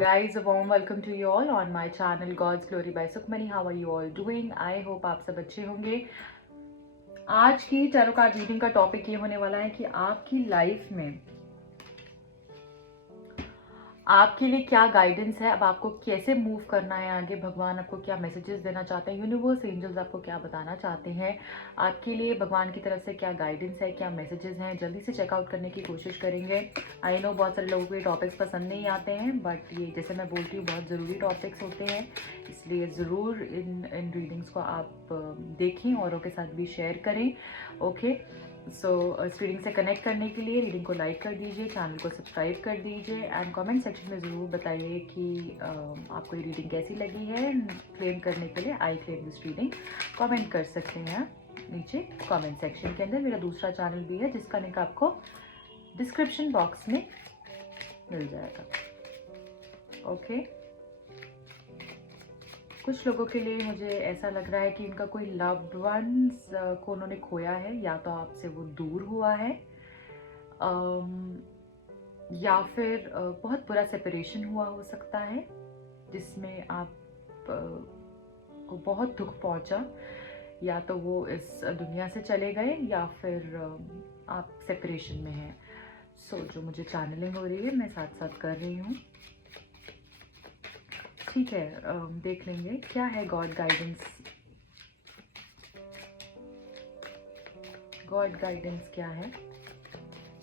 Guys, a warm welcome to you all on my channel God's Glory by Sukhmani. How are you all doing? I hope आप सब अच्छे होंगे। आज की tarot card reading का topic ये होने वाला है कि आपकी लाइफ में आपके लिए क्या गाइडेंस है, अब आपको कैसे मूव करना है आगे, भगवान आपको क्या मैसेजेस देना चाहते हैं, यूनिवर्स एंजल्स आपको क्या बताना चाहते हैं, आपके लिए भगवान की तरफ से क्या गाइडेंस है, क्या मैसेजेस हैं, जल्दी से चेकआउट करने की कोशिश करेंगे। आई नो बहुत सारे लोगों को ये टॉपिक्स पसंद नहीं आते हैं, बट ये जैसे मैं बोलती हूँ बहुत ज़रूरी टॉपिक्स होते हैं, इसलिए ज़रूर इन रीडिंग्स को आप देखें, औरों के साथ भी शेयर करें। ओके, सो इस रीडिंग से कनेक्ट करने के लिए रीडिंग को लाइक कर दीजिए, चैनल को सब्सक्राइब कर दीजिए एंड कमेंट सेक्शन में ज़रूर बताइए कि आपको ये रीडिंग कैसी लगी है। क्लेम करने के लिए I claim this reading comment कर सकते हैं नीचे कमेंट सेक्शन के अंदर। मेरा दूसरा चैनल भी है जिसका लिंक आपको डिस्क्रिप्शन बॉक्स में मिल जाएगा। ओके, कुछ लोगों के लिए मुझे ऐसा लग रहा है कि इनका कोई लव्ड वंस को उन्होंने खोया है, या तो आपसे वो दूर हुआ है या फिर बहुत बुरा सेपरेशन हुआ हो सकता है जिसमें आप को बहुत दुख पहुंचा, या तो वो इस दुनिया से चले गए या फिर आप सेपरेशन में हैं। सो जो मुझे चैनलिंग हो रही है मैं साथ साथ कर रही हूँ। ठीक है, देख लेंगे क्या है गॉड गाइडेंस। गॉड गाइडेंस क्या है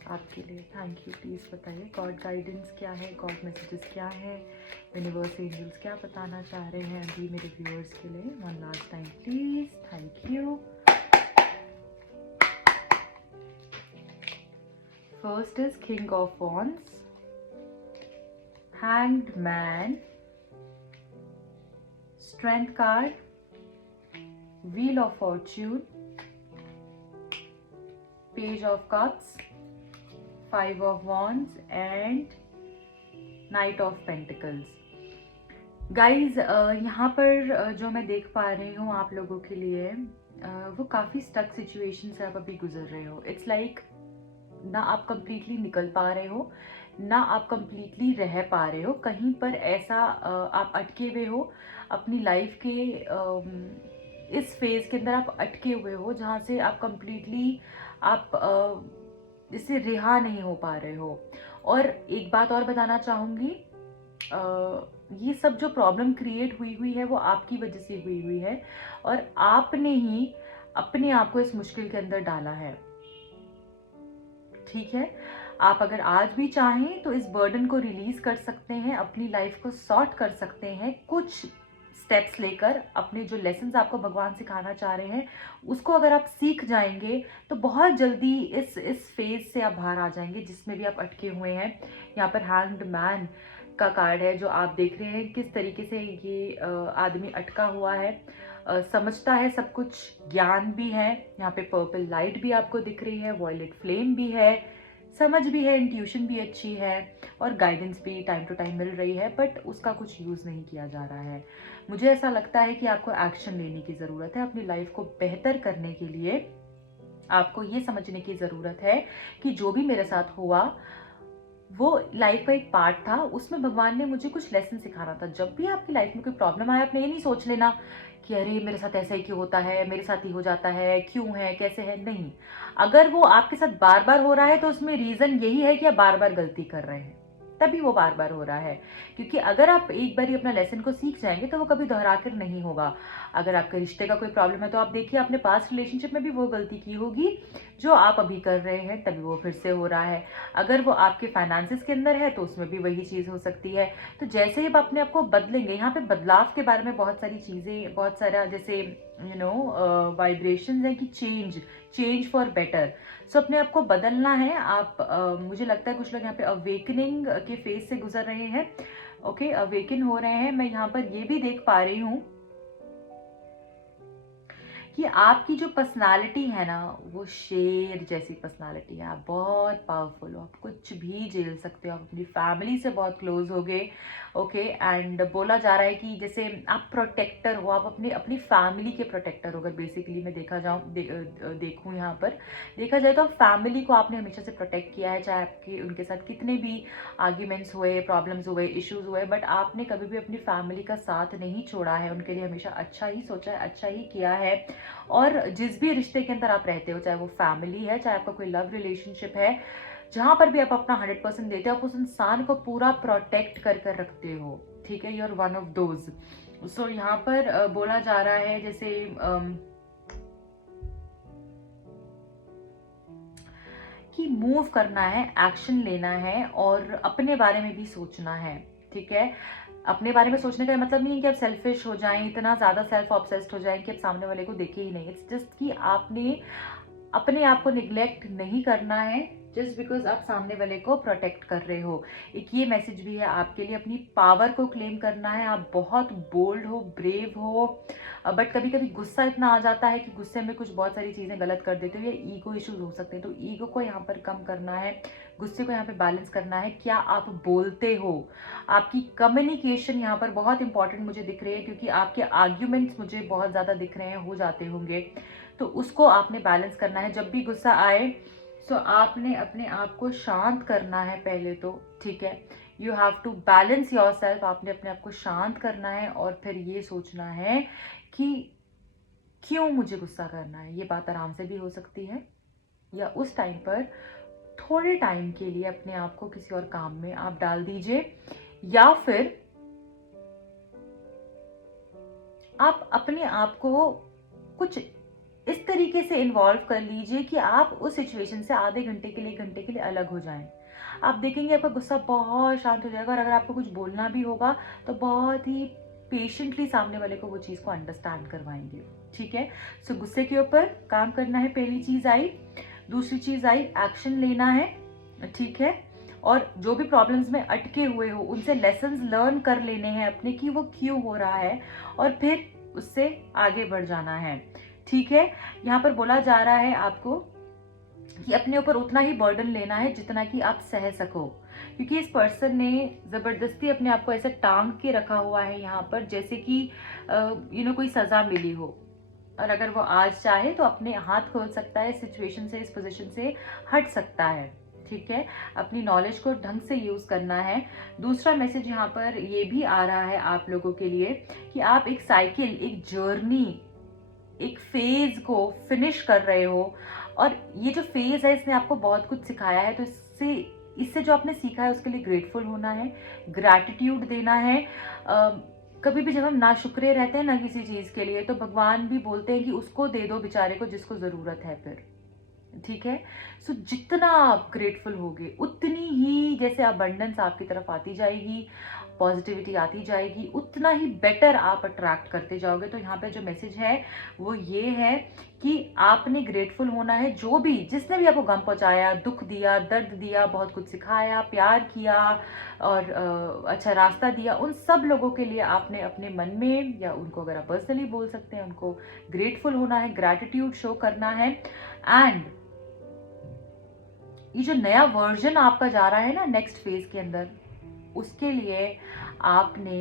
आपके लिए? थैंक यू, प्लीज़ बताइए गॉड गाइडेंस क्या है, गॉड मैसेजेस क्या है, यूनिवर्स एंजल्स क्या बताना चाह रहे हैं अभी मेरे व्यूअर्स के लिए। One last time please, thank you. First is king of wands, hanged man, Strength card, Wheel of Fortune, Page of Cups, Five of Wands and Knight of Pentacles. Guys, यहाँ पर जो मैं देख पा रही हूँ आप लोगों के लिए वो काफ़ी स्टक सिचुएशन से आप अभी गुजर रहे हो। इट्स लाइक ना आप कंप्लीटली निकल पा रहे हो, ना आप कंप्लीटली रह पा रहे हो, कहीं पर ऐसा आप अटके हुए हो अपनी लाइफ के इस फेज के अंदर आप अटके हुए हो जहाँ से आप कंप्लीटली आप इससे रिहा नहीं हो पा रहे हो। और एक बात और बताना चाहूँगी, ये सब जो प्रॉब्लम क्रिएट हुई है वो आपकी वजह से हुई है और आपने ही अपने आप को इस मुश्किल के अंदर डाला है। ठीक है, आप अगर आज भी चाहें तो इस बर्डन को रिलीज कर सकते हैं, अपनी लाइफ को सॉर्ट कर सकते हैं, कुछ स्टेप्स लेकर अपने जो लेसन्स आपको भगवान सिखाना चाह रहे हैं उसको अगर आप सीख जाएंगे तो बहुत जल्दी इस फेज से आप बाहर आ जाएंगे जिसमें भी आप अटके हुए हैं। यहाँ पर हैंग्ड मैन का कार्ड है जो आप देख रहे हैं किस तरीके से ये आदमी अटका हुआ है, समझता है सब कुछ, ज्ञान भी है, यहाँ पे पर्पल लाइट भी आपको दिख रही है, वॉयलेट फ्लेम भी है, समझ भी है, इंट्यूशन भी अच्छी है और गाइडेंस भी टाइम टू टाइम मिल रही है, बट उसका कुछ यूज़ नहीं किया जा रहा है। मुझे ऐसा लगता है कि आपको एक्शन लेने की ज़रूरत है अपनी लाइफ को बेहतर करने के लिए। आपको ये समझने की ज़रूरत है कि जो भी मेरे साथ हुआ वो लाइफ का एक पार्ट था, उसमें भगवान ने मुझे कुछ लेसन सिखाना था। जब भी आपकी लाइफ में कोई प्रॉब्लम आए, आपने ये नहीं सोच लेना कि अरे मेरे साथ ऐसा ही क्यों होता है, मेरे साथ ही हो जाता है, क्यों है, कैसे है। नहीं, अगर वो आपके साथ बार बार हो रहा है तो उसमें रीजन यही है कि आप बार बार गलती कर रहे हैं, तभी वो बार बार हो रहा है। क्योंकि अगर आप एक बार अपना लेसन को सीख जाएंगे तो वो कभी दोहरा कर नहीं होगा। अगर आपके रिश्ते का कोई प्रॉब्लम है तो आप देखिए आपने पास्ट रिलेशनशिप में भी वो गलती की होगी जो आप अभी कर रहे हैं, तभी वो फिर से हो रहा है। अगर वो आपके फाइनेंसेस के अंदर है तो उसमें भी वही चीज़ हो सकती है। तो जैसे ही आप अपने आप को बदलेंगे, यहाँ पे बदलाव के बारे में बहुत सारी चीज़ें, बहुत सारा जैसे वाइब्रेशंस है कि चेंज फॉर बेटर। सो अपने आप को बदलना है। आप मुझे लगता है कुछ लोग यहाँ पे अवेकनिंग के फेज से गुजर रहे हैं। ओके, अवेकन हो रहे हैं। मैं यहाँ पर ये भी देख पा रही हूँ कि आपकी जो पर्सनालिटी है ना, वो शेर जैसी पर्सनालिटी है। आप बहुत पावरफुल हो, आप कुछ भी झेल सकते हो, आप अपनी फैमिली से बहुत क्लोज हो गए। ओके, एंड बोला जा रहा है कि जैसे आप प्रोटेक्टर हो, आप अपने अपनी फैमिली के प्रोटेक्टर हो। अगर बेसिकली मैं देखूँ यहाँ पर देखा जाए तो आप फैमिली को आपने हमेशा से प्रोटेक्ट किया है, चाहे आपके उनके साथ कितने भी आर्ग्यूमेंट्स हुए, प्रॉब्लम्स हुए, इश्यूज हुए, बट आपने कभी भी अपनी फैमिली का साथ नहीं छोड़ा है। उनके लिए हमेशा अच्छा ही सोचा है, अच्छा ही किया है। और जिस भी रिश्ते के अंदर आप रहते हो, चाहे वो फैमिली है, चाहे आपका कोई लव रिलेशनशिप है, जहां पर भी आप अपना 100% देते हो, आप उस इंसान को पूरा प्रोटेक्ट कर कर रखते हो। ठीक है, you are one of those. So यहाँ पर बोला जा रहा है जैसे कि मूव करना है, एक्शन लेना है और अपने बारे में भी सोचना है। ठीक है, अपने बारे में सोचने का मतलब नहीं है कि आप सेल्फिश हो जाएं, इतना ज्यादा सेल्फ ऑब्सेस्ड हो जाएं कि आप सामने वाले को देखे ही नहीं। इट्स जस्ट कि आपने अपने आप को निग्लेक्ट नहीं करना है, जस्ट बिकॉज आप सामने वाले को प्रोटेक्ट कर रहे हो। एक ये मैसेज भी है आपके लिए, अपनी पावर को क्लेम करना है। आप बहुत बोल्ड हो, ब्रेव हो, बट कभी कभी गुस्सा इतना आ जाता है कि गुस्से में कुछ बहुत सारी चीजें गलत कर देते हो, या ईगो इश्यूज हो सकते हैं। तो ईगो को यहाँ पर कम करना है, गुस्से को यहाँ पे बैलेंस करना है। क्या आप बोलते हो, आपकी कम्युनिकेशन यहाँ पर बहुत इंपॉर्टेंट मुझे दिख रही है, क्योंकि आपके आर्ग्यूमेंट्स मुझे बहुत ज्यादा दिख रहे हैं, हो जाते होंगे। तो उसको आपने बैलेंस करना है। जब भी गुस्सा आए तो आपने अपने आप को शांत करना है पहले तो। ठीक है, you have to balance yourself. आपने अपने आप को शांत करना है और फिर ये सोचना है कि क्यों मुझे गुस्सा करना है। ये बात आराम से भी हो सकती है, या उस टाइम पर थोड़े टाइम के लिए अपने आप को किसी और काम में आप डाल दीजिए, या फिर आप अपने आप को कुछ इस तरीके से इन्वॉल्व कर लीजिए कि आप उस सिचुएशन से आधे घंटे के लिए, घंटे के लिए अलग हो जाएं। आप देखेंगे आपका गुस्सा बहुत शांत हो जाएगा, और अगर आपको कुछ बोलना भी होगा तो बहुत ही पेशेंटली सामने वाले को वो चीज़ को अंडरस्टैंड करवाएंगे। ठीक है, सो गुस्से के ऊपर काम करना है, पहली चीज़ आई। दूसरी चीज़ आई, एक्शन लेना है। ठीक है, और जो भी प्रॉब्लम्स में अटके हुए हो उनसे लेसन्स लर्न कर लेने हैं अपने, कि वो क्यों हो रहा है, और फिर उससे आगे बढ़ जाना है। ठीक है, यहाँ पर बोला जा रहा है आपको कि अपने ऊपर उतना ही बर्डन लेना है जितना कि आप सह सको, क्योंकि इस पर्सन ने जबरदस्ती अपने आप को ऐसे टांग के रखा हुआ है यहाँ पर, जैसे कि कोई सजा मिली हो। और अगर वो आज चाहे तो अपने हाथ खोल सकता है, सिचुएशन से, इस पोजीशन से हट सकता है। ठीक है, अपनी नॉलेज को ढंग से यूज करना है। दूसरा मैसेज यहाँ पर ये भी आ रहा है आप लोगों के लिए कि आप एक साइकिल, एक जर्नी, एक फेज को फिनिश कर रहे हो, और ये जो फेज है इसने आपको बहुत कुछ सिखाया है। तो इससे जो आपने सीखा है उसके लिए ग्रेटफुल होना है, ग्रैटिट्यूड देना है। कभी भी जब हम नाशुक्रे रहते हैं ना किसी चीज के लिए, तो भगवान भी बोलते हैं कि उसको दे दो बेचारे को जिसको जरूरत है फिर। ठीक है, सो जितना आप ग्रेटफुल होगे उतनी ही जैसे अबंडेंस आपकी तरफ आती जाएगी, पॉजिटिविटी आती जाएगी, उतना ही बेटर आप अट्रैक्ट करते जाओगे। तो यहाँ पे जो मैसेज है वो ये है कि आपने ग्रेटफुल होना है। जो भी, जिसने भी आपको गम पहुंचाया, दुख दिया, दर्द दिया, बहुत कुछ सिखाया, प्यार किया और अच्छा रास्ता दिया, उन सब लोगों के लिए आपने अपने मन में, या उनको अगर आप पर्सनली बोल सकते हैं, उनको ग्रेटफुल होना है, ग्रैटिट्यूड शो करना है। एंड ये जो नया वर्जन आपका जा रहा है ना नेक्स्ट फेज के अंदर, उसके लिए आपने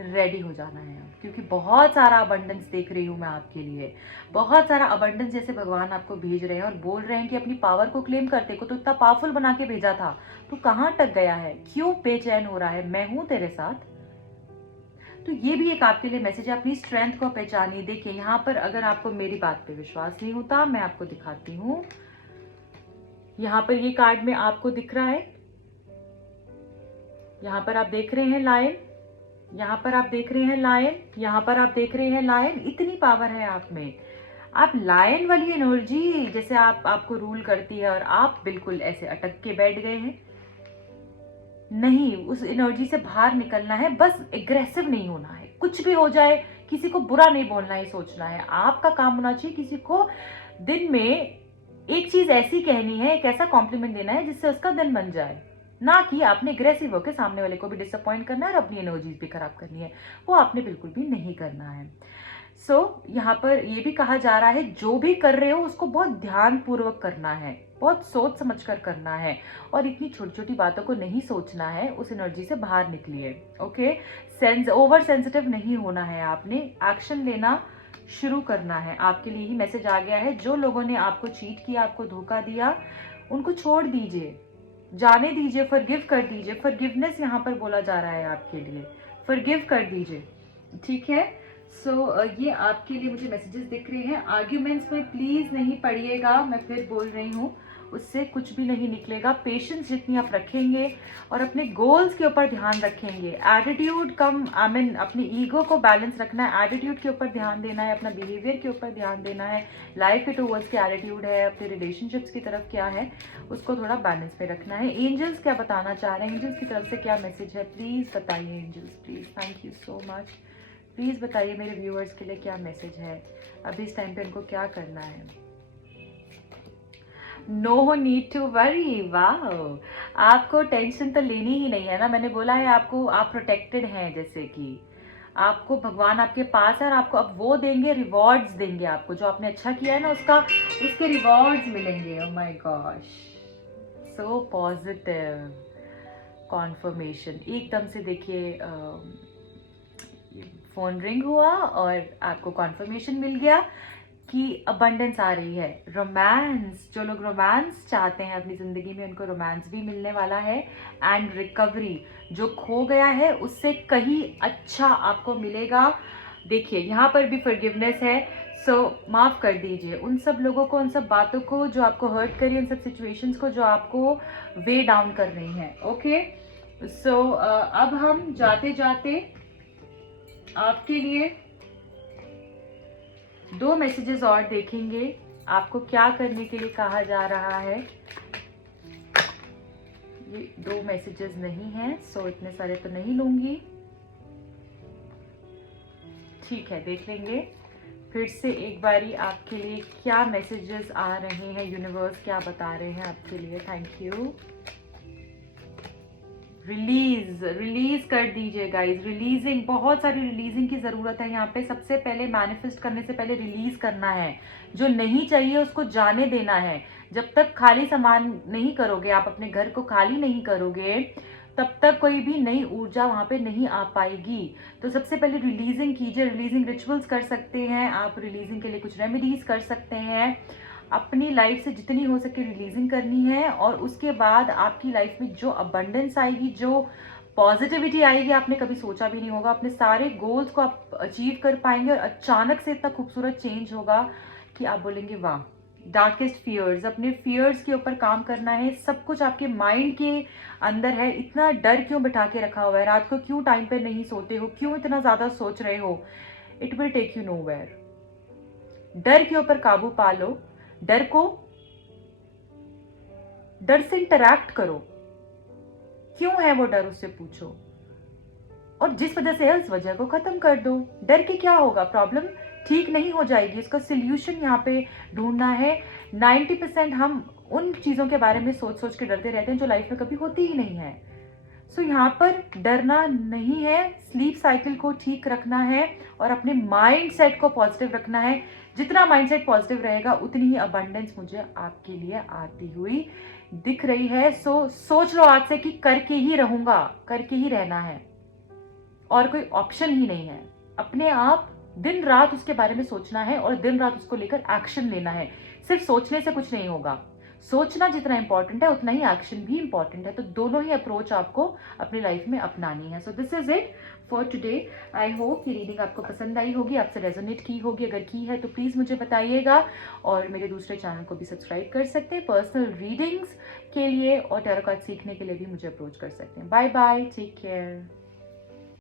रेडी हो जाना है, क्योंकि बहुत सारा अबंडेंस देख रही हूं मैं आपके लिए, बहुत सारा अबंडेंस जैसे भगवान आपको भेज रहे हैं और बोल रहे हैं कि अपनी पावर को क्लेम करते को तो इतना पावरफुल बना के भेजा था, तो कहां अटक गया है, क्यों बेचैन हो रहा है, मैं हूं तेरे साथ। तो ये भी एक आपके लिए मैसेज है, अपनी स्ट्रेंथ को पहचानिए। देखिए यहाँ पर अगर आपको मेरी बात पे विश्वास नहीं होता, मैं आपको दिखाती हूँ। यहाँ पर ये कार्ड में आपको दिख रहा है, यहाँ पर आप देख रहे हैं लायन, यहाँ पर आप देख रहे हैं लायन, यहाँ पर आप देख रहे हैं लायन। इतनी पावर है आप में, आप लायन वाली एनर्जी जैसे आपको रूल करती है, और आप बिल्कुल ऐसे अटक के बैठ गए हैं। नहीं, उस एनर्जी से बाहर निकलना है, बस एग्रेसिव नहीं होना है। कुछ भी हो जाए, किसी को बुरा नहीं बोलना है, सोचना है। आपका काम होना चाहिए किसी को दिन में एक चीज ऐसी कहनी है, एक ऐसा कॉम्प्लीमेंट देना है जिससे उसका दिन बन जाए, ना कि आपने एग्रेसिव होकर सामने वाले को भी डिसअपॉइंट करना है और अपनी एनर्जीज भी खराब करनी है। वो आपने बिल्कुल भी नहीं करना है। सो यहाँ पर ये भी कहा जा रहा है जो भी कर रहे हो उसको बहुत ध्यान पूर्वक करना है, बहुत सोच समझ कर करना है, और इतनी छोटी छोटी बातों को नहीं सोचना है। उस एनर्जी से बाहर निकलिए। ओके, ओवर सेंसिटिव नहीं होना है, आपने एक्शन लेना शुरू करना है। आपके लिए ही मैसेज आ गया है, जो लोगों ने आपको चीट किया, आपको धोखा दिया, उनको छोड़ दीजिए, जाने दीजिए, फॉरगिव कर दीजिए। फॉरगिवनेस यहाँ पर बोला जा रहा है आपके लिए, फॉरगिव कर दीजिए। ठीक है, सो ये आपके लिए मुझे मैसेजेस दिख रहे हैं। आर्ग्यूमेंट्स में प्लीज नहीं पड़िएगा, मैं फिर बोल रही हूँ, उससे कुछ भी नहीं निकलेगा। पेशेंस जितनी आप रखेंगे और अपने गोल्स के ऊपर ध्यान रखेंगे, एटीट्यूड कम अपनी ईगो को बैलेंस रखना है, एटीट्यूड के ऊपर ध्यान देना है, अपना बिहेवियर के ऊपर ध्यान देना है, लाइफ के टूवर्ड्स के एटीट्यूड है, अपने रिलेशनशिप्स की तरफ क्या है, उसको थोड़ा बैलेंस में रखना है। एंजल्स क्या बताना चाह रहे हैं, एंजल्स की तरफ से क्या मैसेज है, प्लीज बताइए angels, please, thank you so much. Please बताइए मेरे व्यूअर्स के लिए क्या मैसेज है, अभी इस टाइम पे इनको क्या करना है। नो नीड टू वरी, वाह, आपको टेंशन तो लेनी ही नहीं है ना। मैंने बोला है आपको, आप प्रोटेक्टेड हैं, जैसे कि आपको भगवान आपके पास है और आपको अब वो देंगे, रिवॉर्ड्स देंगे आपको, जो आपने अच्छा किया है ना उसके रिवॉर्ड्स मिलेंगे। Oh my gosh, so positive conformation. एकदम से देखिए फोन रिंग हुआ और आपको कॉन्फर्मेशन मिल गया कि अबंडेंस आ रही है। रोमांस, जो लोग रोमांस चाहते हैं अपनी जिंदगी में, उनको रोमांस भी मिलने वाला है। एंड रिकवरी, जो खो गया है उससे कहीं अच्छा आपको मिलेगा। देखिए यहाँ पर भी फॉरगिवनेस है, सो माफ कर दीजिए उन सब लोगों को, उन सब बातों को जो आपको हर्ट करी, उन सब सिचुएशंस को जो आपको वे डाउन कर रही हैं। ओके, सो अब हम जाते जाते आपके लिए 2 मैसेजेस और देखेंगे, आपको क्या करने के लिए कहा जा रहा है। ये 2 मैसेजेस नहीं हैं, सो इतने सारे तो नहीं लूंगी। ठीक है, देख लेंगे फिर से एक बारी आपके लिए क्या मैसेजेस आ रहे हैं, यूनिवर्स क्या बता रहे हैं आपके लिए। Thank you. रिलीज कर दीजिए गाइज, रिलीजिंग, बहुत सारी रिलीजिंग की जरूरत है यहाँ पे। सबसे पहले मैनिफेस्ट करने से पहले रिलीज करना है, जो नहीं चाहिए उसको जाने देना है। जब तक खाली सामान नहीं करोगे, आप अपने घर को खाली नहीं करोगे, तब तक कोई भी नई ऊर्जा वहां पे नहीं आ पाएगी। तो सबसे पहले रिलीजिंग कीजिए। रिलीजिंग रिचुअल्स कर सकते हैं आप, रिलीजिंग के लिए कुछ रेमेडीज कर सकते हैं। अपनी लाइफ से जितनी हो सके रिलीजिंग करनी है, और उसके बाद आपकी लाइफ में जो अबंडेंस आएगी, जो पॉजिटिविटी आएगी, आपने कभी सोचा भी नहीं होगा। अपने सारे गोल्स को आप अचीव कर पाएंगे और अचानक से इतना खूबसूरत चेंज होगा कि आप बोलेंगे वाह। डार्केस्ट फियर्स, अपने फियर्स के ऊपर काम करना है। सब कुछ आपके माइंड के अंदर है। इतना डर क्यों बिठा के रखा हुआ है, रात को क्यों टाइम पे नहीं सोते हो, क्यों इतना ज्यादा सोच रहे हो, it will take you nowhere. डर के ऊपर काबू पा लो, डर से इंटरैक्ट करो, क्यों है वो डर उससे पूछो, और जिस वजह से है उस वजह को खत्म कर दो। डर के क्या होगा, प्रॉब्लम ठीक नहीं हो जाएगी, इसका सोल्यूशन यहाँ पे ढूंढना है। 90% हम उन चीजों के बारे में सोच सोच के डरते रहते हैं जो लाइफ में कभी होती ही नहीं है। सो यहाँ पर डरना नहीं है, स्लीप साइकिल को ठीक रखना है और अपने माइंड सेट को पॉजिटिव रखना है। जितना माइंड सेट पॉजिटिव रहेगा उतनी ही अबंडेंस मुझे आपके लिए आती हुई दिख रही है। सो सोच लो आज से कि करके ही रहूंगा, करके ही रहना है, और कोई ऑप्शन ही नहीं है। अपने आप दिन रात उसके बारे में सोचना है और दिन रात उसको लेकर एक्शन लेना है। सिर्फ सोचने से कुछ नहीं होगा, सोचना जितना इंपॉर्टेंट है उतना ही एक्शन भी इंपॉर्टेंट है। तो दोनों ही अप्रोच आपको अपनी लाइफ में अपनानी है। So this is it for today. I hope ये रीडिंग आपको पसंद आई होगी, आपसे रेजोनेट की होगी। अगर की है तो प्लीज मुझे बताइएगा, और मेरे दूसरे चैनल को भी सब्सक्राइब कर सकते हैं। पर्सनल रीडिंग्स के लिए और टैरो कार्ड सीखने के लिए भी मुझे अप्रोच कर सकते हैं। Bye bye, take care.